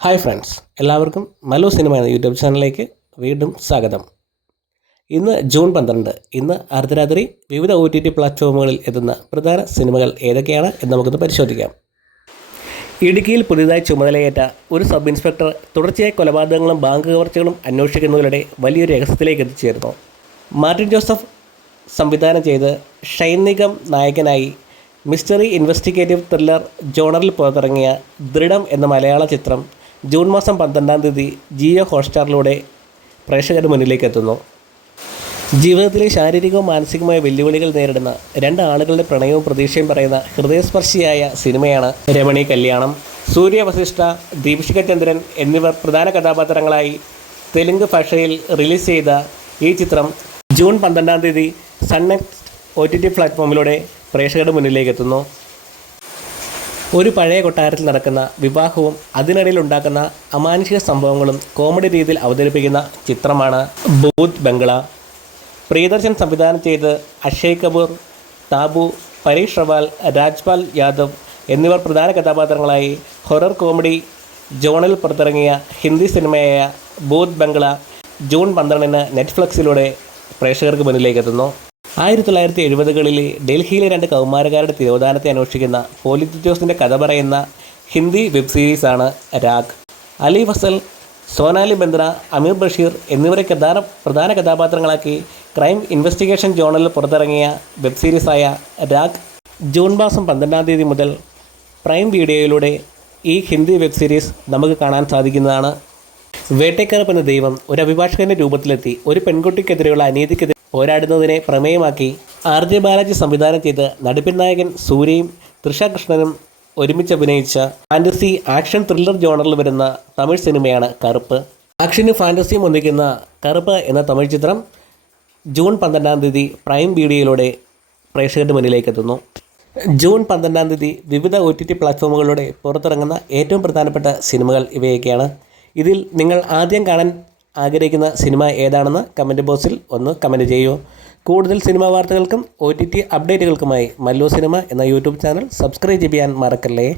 Hi friends, എല്ലാവർക്കും Mallu cinema എന്ന YouTube ചാനലിലേക്ക് വീണ്ടും സ്വാഗതം. ഇന്ന് ജൂൺ 12. ഇന്ന് അർദ്ധരാത്രി വിവിധ OTT പ്ലാറ്റ്ഫോമുകളിൽ എത്തുന്ന പ്രധാന സിനിമകൾ ഏതൊക്കെയാണ് എന്ന് നമുക്കൊന്ന് പരിശോധിക്കാം. ഇടുക്കിയിൽ പുതിയതായി ചുമതലയേറ്റ ഒരു സബ് ഇൻസ്പെക്ടർ തുടർച്ചയായ കൊലപാതകങ്ങളും ബാങ്ക് കവർച്ചകളും അന്വേഷിക്കുന്നതിലൂടെ വലിയൊരു രഹസ്യത്തിലേക്ക് എത്തിച്ചേർന്നു. മാർട്ടിൻ ജോസഫ് സംവിധാനം ചെയ്ത് ഷൈൻ നിഗം നായകനായി മിസ്റ്ററി ഇൻവെസ്റ്റിഗേറ്റീവ് ത്രില്ലർ ജോണറിൽ പുറത്തിറങ്ങിയ ദൃഢം എന്ന മലയാള ചിത്രം ജൂൺ മാസം 12 ജിയോ ഹോട്ട്സ്റ്റാറിലൂടെ പ്രേക്ഷകരുടെ മുന്നിലേക്ക് എത്തുന്നു. ജീവിതത്തിലെ ശാരീരികവും മാനസികവുമായ വെല്ലുവിളികൾ നേരിടുന്ന രണ്ട് ആളുകളുടെ പ്രണയവും പ്രതീക്ഷയും പറയുന്ന ഹൃദയസ്പർശിയായ സിനിമയാണ് രമണി കല്യാണം. സൂര്യ വസിഷ്ഠ, ദീപിക ചന്ദ്രൻ എന്നിവർ പ്രധാന കഥാപാത്രങ്ങളായി തെലുങ്ക് ഭാഷയിൽ റിലീസ് ചെയ്ത ഈ ചിത്രം ജൂൺ 12 സൺ നെക്സ്റ്റ് OTT പ്ലാറ്റ്ഫോമിലൂടെ പ്രേക്ഷകരുടെ മുന്നിലേക്ക് എത്തുന്നു. ഒരു പഴയ കൊട്ടാരത്തിൽ നടക്കുന്ന വിവാഹവും അതിനിടയിൽ ഉണ്ടാക്കുന്ന അമാനുഷിക സംഭവങ്ങളും കോമഡി രീതിയിൽ അവതരിപ്പിക്കുന്ന ചിത്രമാണ് ഭൂത് ബംഗ്ല. പ്രിയദർശൻ സംവിധാനം ചെയ്ത് അക്ഷയ് കപൂർ, താബു, പരീഷ് റവാൽ, രാജ്പാൽ യാദവ് എന്നിവർ പ്രധാന കഥാപാത്രങ്ങളായി ഹൊറർ കോമഡി ജോണിൽ പുറത്തിറങ്ങിയ ഹിന്ദി സിനിമയായ ഭൂത് ബംഗ്ല ജൂൺ 12 നെറ്റ്ഫ്ലിക്സിലൂടെ പ്രേക്ഷകർക്ക് മുന്നിലേക്ക് എത്തുന്നു. 1970-കളിലെ ഡൽഹിയിലെ രണ്ട് കൗമാരക്കാരുടെ തിരോധാനത്തെ അന്വേഷിക്കുന്ന പോലീസ് ഉദ്യോഗസ്ഥൻ്റെ കഥ പറയുന്ന ഹിന്ദി വെബ് സീരീസാണ് രാഗ്. അലി ഫസൽ, സോനാലി ബന്ദ്ര, അമീർ ബഷീർ എന്നിവരെ പ്രധാന കഥാപാത്രങ്ങളാക്കി ക്രൈം ഇൻവെസ്റ്റിഗേഷൻ ജോണലിൽ പുറത്തിറങ്ങിയ വെബ് സീരീസായ രാഗ് ജൂൺ മാസം 12 മുതൽ പ്രൈം വീഡിയോയിലൂടെ ഈ ഹിന്ദി വെബ് സീരീസ് നമുക്ക് കാണാൻ സാധിക്കുന്നതാണ്. വേട്ടക്കാരൻ എന്ന ദൈവം ഒരു അഭിഭാഷകൻ്റെ രൂപത്തിലെത്തി ഒരു പെൺകുട്ടിക്കെതിരെയുള്ള അനീതിക്കെതിരെ പോരാടുന്നതിനെ പ്രമേയമാക്കി RJ ബാലാജി സംവിധാനം ചെയ്ത് നടിപ്പിൻ നായകൻ സൂര്യയും തൃഷ കൃഷ്ണനും ഒരുമിച്ച് അഭിനയിച്ച ഫാൻറ്റസി ആക്ഷൻ ത്രില്ലർ ജോണറിൽ വരുന്ന തമിഴ് സിനിമയാണ് കറുപ്പ്. ആക്ഷനും ഫാൻറ്റസിയും ഒന്നിക്കുന്ന കറുപ്പ് എന്ന തമിഴ് ചിത്രം ജൂൺ 12 പ്രൈം വീഡിയോയിലൂടെ പ്രേക്ഷകരുടെ മുന്നിലേക്ക് എത്തുന്നു. ജൂൺ 12 വിവിധ OTT പ്ലാറ്റ്ഫോമുകളിലൂടെ പുറത്തിറങ്ങുന്ന ഏറ്റവും പ്രധാനപ്പെട്ട സിനിമകൾ ഇവയൊക്കെയാണ്. ഇതിൽ നിങ്ങൾ ആദ്യം കാണാൻ ആഗ്രഹിക്കുന്ന സിനിമ ഏതാണെന്ന് കമൻറ്റ് ബോക്സിൽ ഒന്ന് കമൻറ്റ് ചെയ്യൂ. കൂടുതൽ സിനിമാ വാർത്തകൾക്കും OTT അപ്ഡേറ്റുകൾക്കുമായി മല്ലു സിനിമ എന്ന യൂട്യൂബ് ചാനൽ സബ്സ്ക്രൈബ് ചെയ്യാൻ മറക്കല്ലേ.